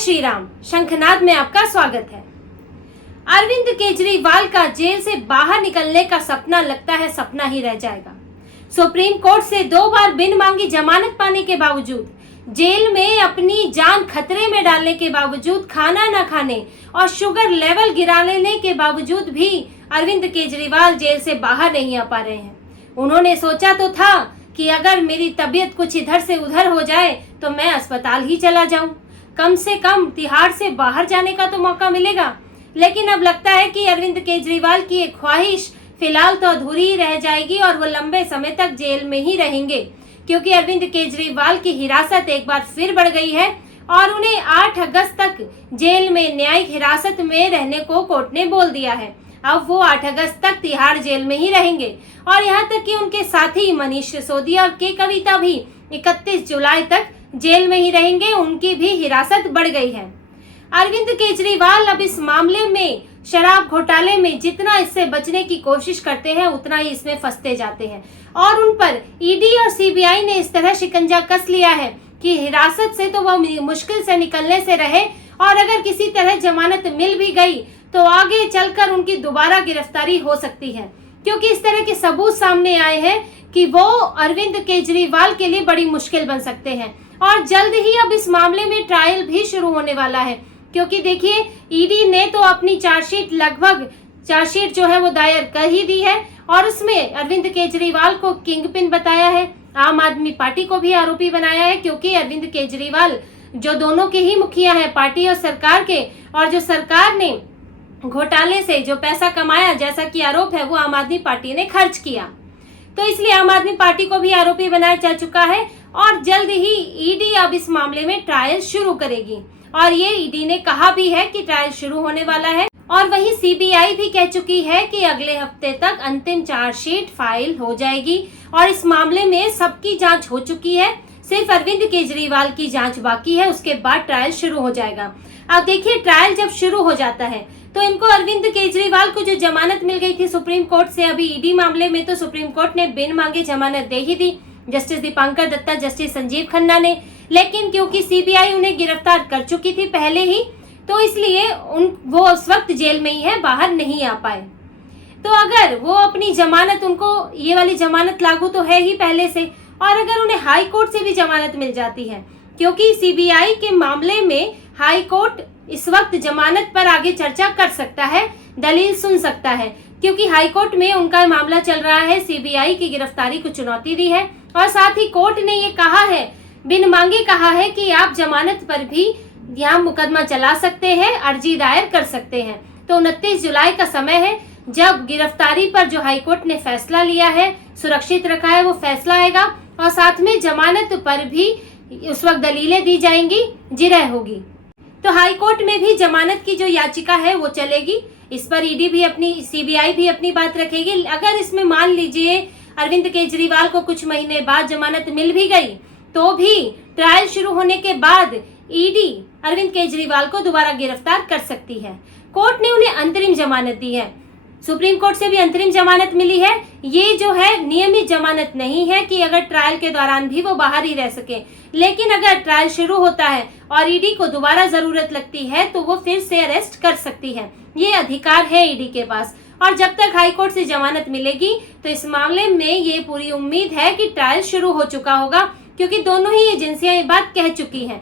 श्री राम। शंखनाद में आपका स्वागत है। अरविंद केजरीवाल का जेल से बाहर निकलने का सपना लगता है सपना ही रह जाएगा। सुप्रीम कोर्ट से 2 बार बिन मांगी जमानत पाने के बावजूद, जेल में अपनी जान खतरे में डालने के बावजूद, खाना न खाने और शुगर लेवल गिरा लेने के बावजूद भी अरविंद केजरीवाल जेल से बाहर नहीं आ पा रहे हैं। उन्होंने सोचा तो था कि अगर मेरी तबीयत कुछ इधर से उधर हो जाए तो मैं अस्पताल ही चला जाऊं, कम से कम तिहाड़ से बाहर जाने का तो मौका मिलेगा। लेकिन अब लगता है कि अरविंद केजरीवाल की एक ख्वाहिश फिलहाल तो अधूरी ही रह जाएगी और वो लंबे समय तक जेल में ही रहेंगे, क्योंकि अरविंद केजरीवाल की हिरासत एक बार फिर बढ़ गई है और उन्हें 8 अगस्त तक जेल में न्यायिक हिरासत में रहने को कोर्ट ने बोल दिया है। अब वो 8 अगस्त तक तिहाड़ जेल में ही रहेंगे और यहाँ तक कि उनके साथी मनीष सिसोदिया और के कविता भी 31 जुलाई तक जेल में ही रहेंगे। उनकी भी हिरासत बढ़ गई है। अरविंद केजरीवाल अब इस मामले में, शराब घोटाले में जितना इससे बचने की कोशिश करते हैं उतना ही इसमें फंसते जाते हैं और उन पर ईडी और सीबीआई ने इस तरह शिकंजा कस लिया है कि हिरासत से तो वह मुश्किल से निकलने से रहे और अगर किसी तरह जमानत मिल भी गई तो आगे चलकर उनकी दोबारा गिरफ्तारी हो सकती है, क्योंकि इस तरह के सबूत सामने आए हैं कि वो अरविंद केजरीवाल के लिए बड़ी मुश्किल बन सकते हैं। और जल्द ही अब इस मामले में ट्रायल भी शुरू होने वाला है, क्योंकि देखिए ईडी ने तो अपनी चार्जशीट जो है वो दायर कर ही दी है और उसमें अरविंद केजरीवाल को किंगपिन बताया है, आम आदमी पार्टी को भी आरोपी बनाया है, क्योंकि अरविंद केजरीवाल जो दोनों के ही मुखिया हैं, पार्टी और सरकार के, और जो सरकार ने घोटाले से जो पैसा कमाया जैसा कि आरोप है वो आम आदमी पार्टी ने खर्च किया, तो इसलिए आम आदमी पार्टी को भी आरोपी बनाया जा चुका है और जल्द ही ईडी अब इस मामले में ट्रायल शुरू करेगी और ये ईडी ने कहा भी है कि ट्रायल शुरू होने वाला है। और वहीं सीबीआई भी कह चुकी है कि अगले हफ्ते तक अंतिम चार्जशीट फाइल हो जाएगी और इस मामले में सबकी जांच हो चुकी है, सिर्फ अरविंद केजरीवाल की जांच बाकी है, उसके बाद ट्रायल शुरू हो जाएगा। अब देखिए, ट्रायल जब शुरू हो जाता है तो इनको अरविंद केजरीवाल को जो जमानत मिल गई थी सुप्रीम कोर्ट से, अभी ईडी मामले में तो सुप्रीम कोर्ट ने बिन मांगे जमानत दे ही दी, जस्टिस दीपांकर दत्ता, जस्टिस संजीव खन्ना ने, लेकिन क्योंकि सीबीआई उन्हें गिरफ्तार कर चुकी थी पहले ही, तो इसलिए वो उस वक्त जेल में ही है, बाहर नहीं आ पाए। तो अगर वो अपनी जमानत, उनको ये वाली जमानत लागू तो है ही पहले से, और अगर उन्हें हाई कोर्ट से भी जमानत मिल जाती है, क्योंकि सीबीआई के मामले में हाई कोर्ट इस वक्त जमानत पर आगे चर्चा कर सकता है, दलील सुन सकता है, क्योंकि हाई कोर्ट में उनका मामला चल रहा है, सीबीआई की गिरफ्तारी को चुनौती दी है और साथ ही कोर्ट ने ये कहा है, बिन मांगे कहा है कि आप जमानत पर भी यहाँ मुकदमा चला सकते हैं, अर्जी दायर कर सकते हैं। तो 29 जुलाई का समय है जब गिरफ्तारी पर जो हाईकोर्ट ने फैसला लिया है, सुरक्षित रखा है, वो फैसला आएगा और साथ में जमानत पर भी उस वक्त दलीलें दी जाएंगी, जिरह होगी। तो हाईकोर्ट में भी जमानत की जो याचिका है वो चलेगी, इस पर ईडी भी अपनी, सीबीआई भी अपनी बात रखेगी। अगर इसमें मान लीजिए अरविंद केजरीवाल को कुछ महीने बाद जमानत मिल भी गई तो भी ट्रायल शुरू होने के बाद ईडी अरविंद केजरीवाल को दोबारा गिरफ्तार कर सकती है। कोर्ट ने उन्हें अंतरिम जमानत दी है, सुप्रीम कोर्ट से भी अंतरिम जमानत मिली है। ये जो है नियमित जमानत नहीं है कि अगर ट्रायल के दौरान भी वो बाहर ही रह सके, लेकिन अगर ट्रायल शुरू होता है और ईडी को दोबारा जरूरत लगती है तो वो फिर से अरेस्ट कर सकती है, ये अधिकार है ईडी के पास। और जब तक हाईकोर्ट से जमानत मिलेगी तो इस मामले में ये पूरी उम्मीद है कि ट्रायल शुरू हो चुका होगा, क्योंकि दोनों ही एजेंसियां ये बात कह चुकी हैं।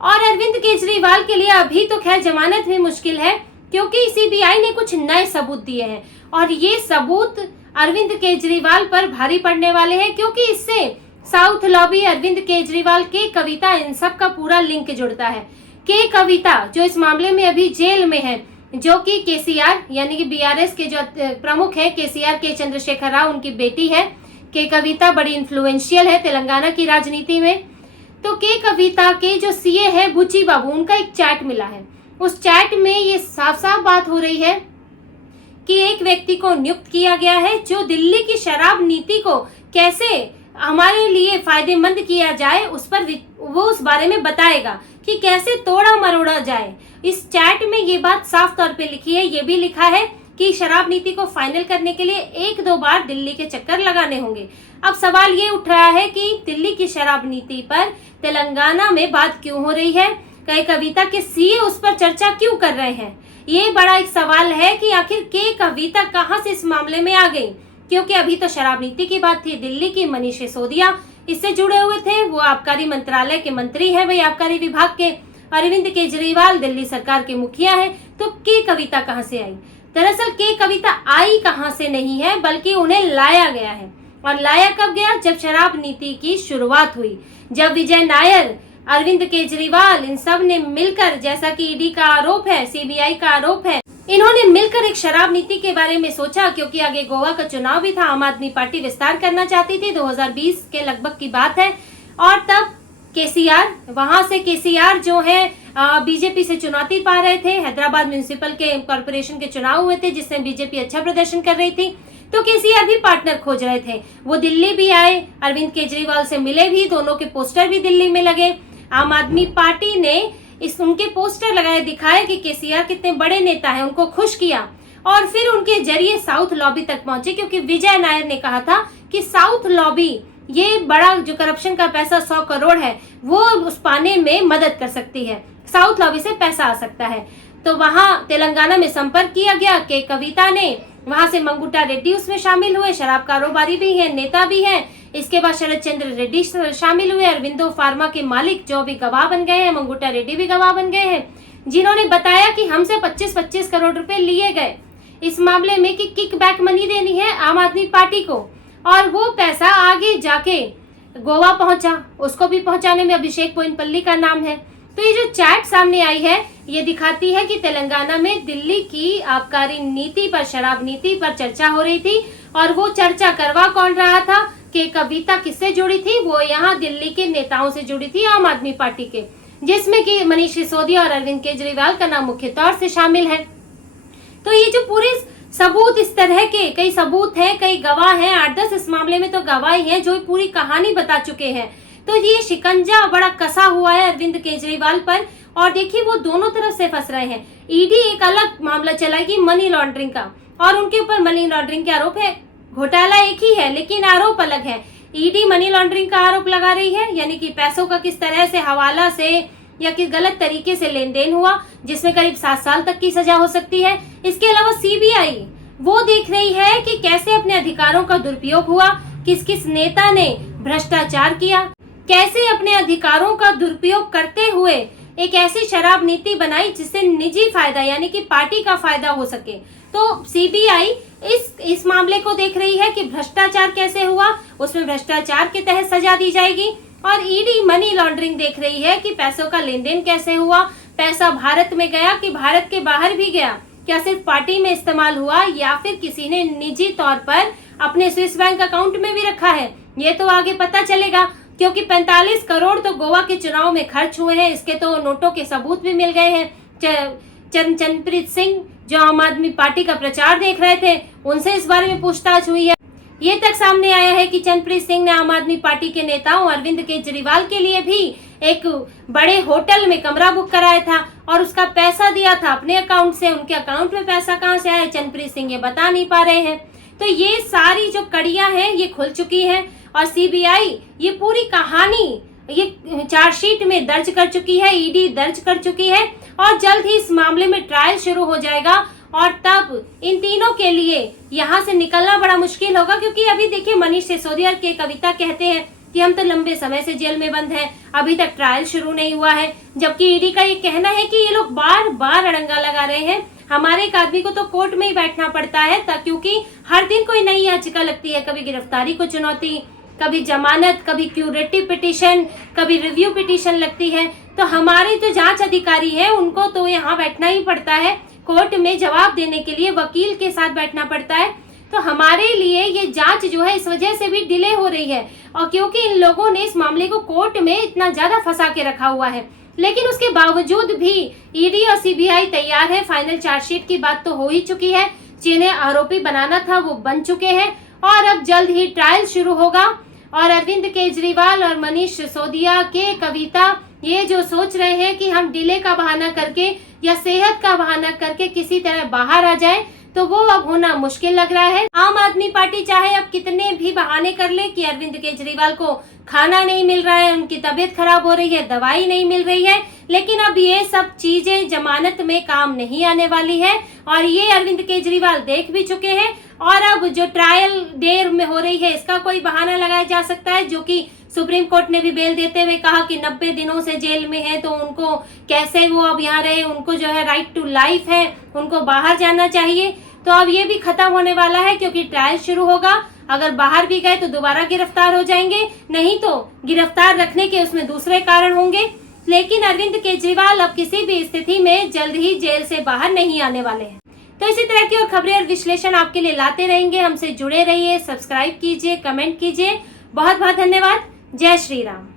और अरविंद केजरीवाल के लिए अभी तो खैर जमानत भी मुश्किल है, क्योंकि सीबीआई ने कुछ नए सबूत दिए हैं और ये सबूत अरविंद केजरीवाल पर भारी पड़ने वाले हैं, क्योंकि इससे साउथ लॉबी, अरविंद केजरीवाल, के कविता, इन सब का पूरा लिंक जुड़ता है। के कविता जो इस मामले में अभी जेल में है, जो कि केसीआर यानी कि बीआरएस के जो प्रमुख है, केसीआर के चंद्रशेखर राव, उनकी बेटी है। के कविता बड़ी इन्फ्लुएंशियल है तेलंगाना की राजनीति में। तो के कविता के जो सीए है बुची बाबू, उनका एक चैट मिला है। उस चैट में ये साफ साफ बात हो रही है कि एक व्यक्ति को नियुक्त किया गया है जो दिल्ली की शराब नीति को कैसे हमारे लिए फायदेमंद किया जाए, वो उस बारे में बताएगा कि कैसे तोड़ा मरोड़ा जाए। इस चैट में ये बात साफ तौर पे लिखी है। ये भी लिखा है कि शराब नीति को फाइनल करने के लिए 1-2 बार दिल्ली के चक्कर लगाने होंगे। अब सवाल ये उठ रहा है कि दिल्ली की शराब नीति पर तेलंगाना में बात क्यों हो रही है, के कविता के सीए उस पर चर्चा क्यों कर रहे हैं? ये बड़ा एक सवाल है कि आखिर के कविता कहां से इस मामले में आ गई, क्योंकि अभी तो शराब नीति की बात थी। दिल्ली की मनीष सिसोदिया इससे जुड़े हुए थे, वो आबकारी मंत्रालय के मंत्री है, वही आबकारी विभाग के। अरविंद केजरीवाल दिल्ली सरकार के मुखिया है। तो के कविता कहां से आई? दरअसल के कविता आई कहां से नहीं है, बल्कि उन्हें लाया गया है। और लाया कब गया? जब शराब नीति की शुरुआत हुई, जब विजय नायर, अरविंद केजरीवाल, इन सब ने मिलकर, जैसा कि ईडी का आरोप है, सीबीआई का आरोप है, इन्होंने मिलकर एक शराब नीति के बारे में सोचा, क्योंकि आगे गोवा का चुनाव भी था। आम आदमी पार्टी विस्तार करना चाहती थी, 2020 के लगभग की बात है। और तब केसीआर, वहां से केसीआर जो है बीजेपी से चुनौती पा रहे थे। हैदराबाद म्युनिसिपल के कॉर्पोरेशन के चुनाव हुए थे, जिसमें बीजेपी अच्छा प्रदर्शन कर रही थी, तो केसीआर भी पार्टनर खोज रहे थे। वो दिल्ली भी आए, अरविंद केजरीवाल से मिले भी, दोनों के पोस्टर भी दिल्ली में लगे। आम आदमी पार्टी ने उनके पोस्टर लगाए, दिखाए कि केसीआर कितने बड़े नेता हैं, उनको खुश किया। और फिर उनके जरिए साउथ लॉबी तक पहुंचे, क्योंकि विजय नायर ने कहा था कि साउथ लॉबी, ये बड़ा जो करप्शन का पैसा 100 करोड़ है, वो उस पाने में मदद कर सकती है, साउथ लॉबी से पैसा आ सकता है। तो वहां तेलंगाना में संपर्क किया गया के कविता ने, वहां से मंगुटा रेड्डी उसमें शामिल हुए, शराब कारोबारी भी है, नेता भी है। इसके बाद शरद चंद्र रेड्डी शामिल हुए, अरविंदो फार्मा के मालिक, जो भी गवाह बन गए हैं, मंगुटा रेड्डी भी गवाह बन गए हैं, जिन्होंने बताया कि हमसे 25-25 करोड़ रुपए लिए गए इस मामले में कि किकबैक मनी देनी है आम आदमी पार्टी को। और वो पैसा आगे जाके गोवा पहुंचा, उसको भी पहुंचाने में अभिषेक पोइनपल्ली का नाम है। तो ये जो चैट सामने आई है, ये दिखाती है कि तेलंगाना में दिल्ली की आबकारी नीति पर, शराब नीति पर चर्चा हो रही थी। और वो चर्चा करवा कौन रहा था? कि कविता किससे जुड़ी थी? वो यहाँ दिल्ली के नेताओं से जुड़ी थी, आम आदमी पार्टी के, जिसमें कि मनीष सिसोदिया और अरविंद केजरीवाल का नाम मुख्य तौर से शामिल है। तो ये जो पूरे सबूत, इस तरह के कई सबूत हैं, कई गवाह हैं, 8-10 इस मामले में तो गवाह हैं जो पूरी कहानी बता चुके हैं। तो ये शिकंजा बड़ा कसा हुआ है अरविंद केजरीवाल पर। और देखिए, वो दोनों तरफ से फंस रहे हैं। ईडी एक अलग मामला चलाएगी मनी लॉन्ड्रिंग का, और उनके ऊपर मनी लॉन्ड्रिंग के आरोप है। घोटाला एक ही है, लेकिन आरोप अलग है। ईडी मनी लॉन्ड्रिंग का आरोप लगा रही है, यानी कि पैसों का किस तरह से हवाला से या किस गलत तरीके से लेन देन हुआ, जिसमें करीब 7 साल तक की सजा हो सकती है। इसके अलावा सीबीआई वो देख रही है कि कैसे अपने अधिकारों का दुरुपयोग हुआ, किस किस नेता ने भ्रष्टाचार किया, कैसे अपने अधिकारों का दुरुपयोग करते हुए एक ऐसी शराब नीति बनाई जिससे निजी फायदा, यानी कि पार्टी का फायदा हो सके। तो सीबीआई इस मामले को देख रही है कि भ्रष्टाचार कैसे हुआ, उसमें भ्रष्टाचार के तहत सजा दी जाएगी। और ईडी मनी लॉन्ड्रिंग देख रही है कि पैसों का लेन देन कैसे हुआ, पैसा भारत में गया कि भारत के बाहर भी गया, क्या सिर्फ पार्टी में इस्तेमाल हुआ या फिर किसी ने निजी तौर पर अपने स्विस बैंक अकाउंट में भी रखा है। ये तो आगे पता चलेगा, क्योंकि 45 करोड़ तो गोवा के चुनाव में खर्च हुए हैं। इसके तो नोटों के सबूत भी मिल गए हैं। चरणप्रीत सिंह, जो आम आदमी पार्टी का प्रचार देख रहे थे, उनसे इस बारे में पूछताछ हुई है। ये तक सामने आया है कि चरणप्रीत सिंह ने आम आदमी पार्टी के नेताओं अरविंद केजरीवाल के लिए भी एक बड़े होटल में कमरा बुक कराया था और उसका पैसा दिया था अपने अकाउंट से। उनके अकाउंट में पैसा कहां से आया, चरणप्रीत सिंह ये बता नहीं पा रहे हैं। तो ये सारी जो कड़ियां हैं, ये खुल चुकी हैं और सीबीआई ये पूरी कहानी ये चार्जशीट में दर्ज कर चुकी है, ईडी दर्ज कर चुकी है। और जल्द ही इस मामले में ट्रायल शुरू हो जाएगा और तब इन तीनों के लिए यहाँ से निकलना बड़ा मुश्किल होगा, क्योंकि अभी देखिए मनीष सिसोदिया के कविता कहते हैं कि हम तो लंबे समय से जेल में बंद हैं, अभी तक ट्रायल शुरू नहीं हुआ है। जबकि ईडी का ये कहना है कि ये लोग बार बार अड़ंगा लगा रहे हैं, हमारे एक आदमी को तो कोर्ट में ही बैठना पड़ता है, क्योंकि हर दिन कोई नई याचिका लगती है, कभी गिरफ्तारी को चुनौती, कभी जमानत, कभी क्यूरेटिव पिटीशन, कभी रिव्यू पिटीशन लगती है। तो हमारे जो जांच अधिकारी हैं उनको तो यहाँ बैठना ही पड़ता है, कोर्ट में जवाब देने के लिए वकील के साथ बैठना पड़ता है। तो हमारे लिए ये जांच जो है इस वजह से भी डिले हो रही है, और क्योंकि इन लोगों ने इस मामले को कोर्ट में इतना ज्यादा फंसा के रखा हुआ है। लेकिन उसके बावजूद भी ईडी और सीबीआई तैयार है। फाइनल चार्जशीट की बात तो हो ही चुकी है, जिन्हें आरोपी बनाना था वो बन चुके हैं और अब जल्द ही ट्रायल शुरू होगा। और अरविंद केजरीवाल और मनीष सिसोदिया के कविता ये जो सोच रहे हैं कि हम डिले का बहाना करके या सेहत का बहाना करके किसी तरह बाहर आ जाएं, तो वो अब होना मुश्किल लग रहा है। आम आदमी पार्टी चाहे अब कितने भी बहाने कर ले कि अरविंद केजरीवाल को खाना नहीं मिल रहा है, उनकी तबीयत खराब हो रही है, दवाई नहीं मिल रही है, लेकिन अब ये सब चीजें जमानत में काम नहीं आने वाली है और ये अरविंद केजरीवाल देख भी चुके हैं। और अब जो ट्रायल देर में हो रही है इसका कोई बहाना लगाया जा सकता है, जो कि सुप्रीम कोर्ट ने भी बेल देते हुए कहा कि 90 दिनों से जेल में है तो उनको कैसे वो अब यहाँ रहे, उनको जो है राइट टू लाइफ है, उनको बाहर जाना चाहिए। तो अब ये भी खत्म होने वाला है क्योंकि ट्रायल शुरू होगा। अगर बाहर भी गए तो दोबारा गिरफ्तार हो जाएंगे, नहीं तो गिरफ्तार रखने के उसमें दूसरे कारण होंगे। लेकिन अरविंद केजरीवाल अब किसी भी स्थिति में जल्द ही जेल से बाहर नहीं आने वाले हैं। तो इसी तरह की और खबरें और विश्लेषण आपके लिए लाते रहेंगे। हमसे जुड़े रहिए, सब्सक्राइब कीजिए, कमेंट कीजिए। बहुत बहुत धन्यवाद। जय श्री राम।